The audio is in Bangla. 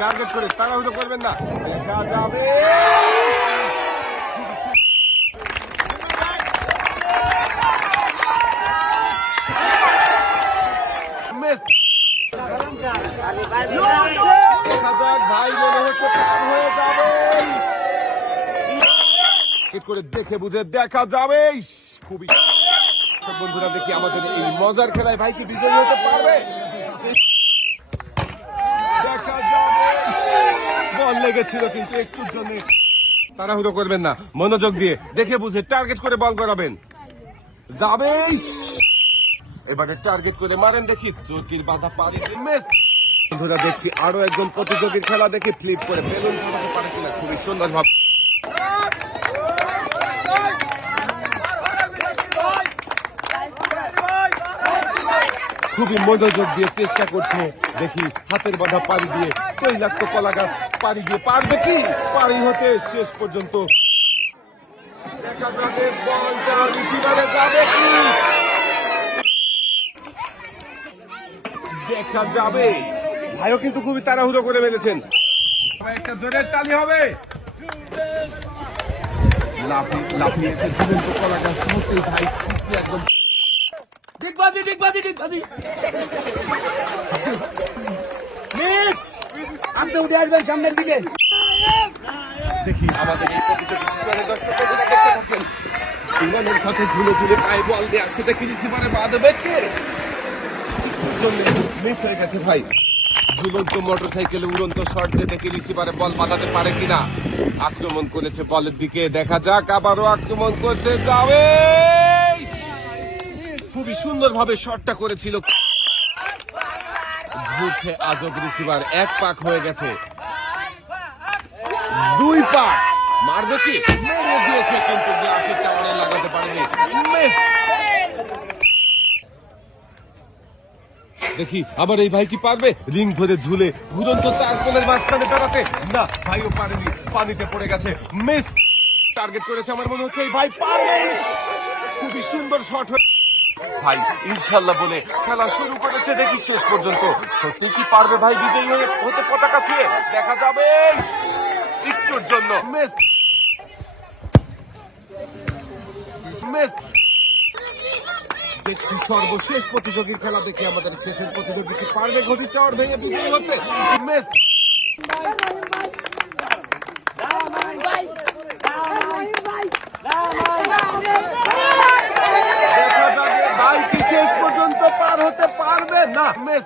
টার্গেট করে তাড়াহুড়ো করবেন না, দেখা যাবে। মিস। দেখা যাক ভাই, মনে হচ্ছে পার হয়ে যাবে। করে দেখে বুঝে দেখা যাবে। খুবই বন্ধুরা, দেখি আমাদের এই মজার খেলায় ভাই কি বিজয়ী হতে পারবে। দেখা যাবে। বল লেগেছিল কিন্তু একটুর জন্য। তাড়াহুড়ো করবেন না, মনোযোগ দিয়ে দেখে বুঝে টার্গেট করে বল করাবেন। যাবে। এবারে টার্গেট করে মারেন, দেখি চোরকির বাধা পারি। বন্ধুরা, দেখছি আরো একজন প্রতিযোগীর খেলা দেখে ফ্লিপ করে বেলুন ফাটাতে পারে কিনা। খুবই সুন্দর ভাবে খুবই মনোযোগ দিয়ে চেষ্টা করছে, দেখি হাতের বাধা পাড়ি দিয়ে তৈলাক্ত কলা গাছ পাড়ি দিয়ে পারবে কি, পাড়ি হতে শেষ পর্যন্ত দেখা যাবে বলটা রিসিভারে যাবে কি, দেখা যাবে। ভাইও কিন্তু খুবই তাড়াহুড়ো করে মেরেছেন। একটা জোরের তালি হবে। লাফিয়ে এসে ঝুলন্ত কলা গাছ মুহূর্তেই ভাই একদম ডিগবাজি মিস, আপনি উঠে আসবেন সামনের দিকে। দেখি আমাদের এই প্রতিযোগিতার দর্শকরা দেখতে থাকেন। ইংল্যান্ডের সাথে ঝুলে ঝুলে পায়ে বল দিয়ে আসছে, দেখি রিসিভারে বাঁধবে কে। মিস হয়ে গেছে ভাই। ঝুলন্ত মোটর সাইকেলে উড়ন্ত শট দিয়ে দেখি রিসিভারে বল বাঁধাতে পারে কিনা। আক্রমণ করেছে বলের দিকে, দেখা যাক। আবারও আক্রমণ করছে, যাবে। খুবই সুন্দর ভাবে শটটা করেছিল। ঘুরছে আজব রিসিভার, এক পাক হয়ে গেছে, দুই পাক মারবে কি, মেরে দিয়েছে কিন্তু গ্লাসের টাওয়ারে লাগাতে পারেনি। মিস। দেখি আবার এই ভাই কি পারবে রিং ধরে ঝুলে ঘুরন্ত চারকোলের মাঝখানে দাঁড়াতে। না, ভাইও পারেনি, পানিতে পড়ে গেছে। মিস। টার্গেট করেছে, আমার মনে হচ্ছে এই ভাই পারবে। খুবই সুন্দর শট ভাই, ইনশাল্লাহ বলে খেলা শুরু করেছে, দেখি শেষ পর্যন্ত সত্যি কি পারবে ভাই বিজয়ী হতে পতাকা ছুঁয়ে। দেখা যাবে একটুর জন্য মিস। মিস। দেখছি সর্বশেষ প্রতিযোগীর খেলা, দেখি আমাদের শেষের প্রতিযোগী কি পারবে ঘটির টাওয়ার ভেঙে বিজয়ী হতে। মিস। ভাই কি শেষ পর্যন্ত পার হতে পারবে না। মিস।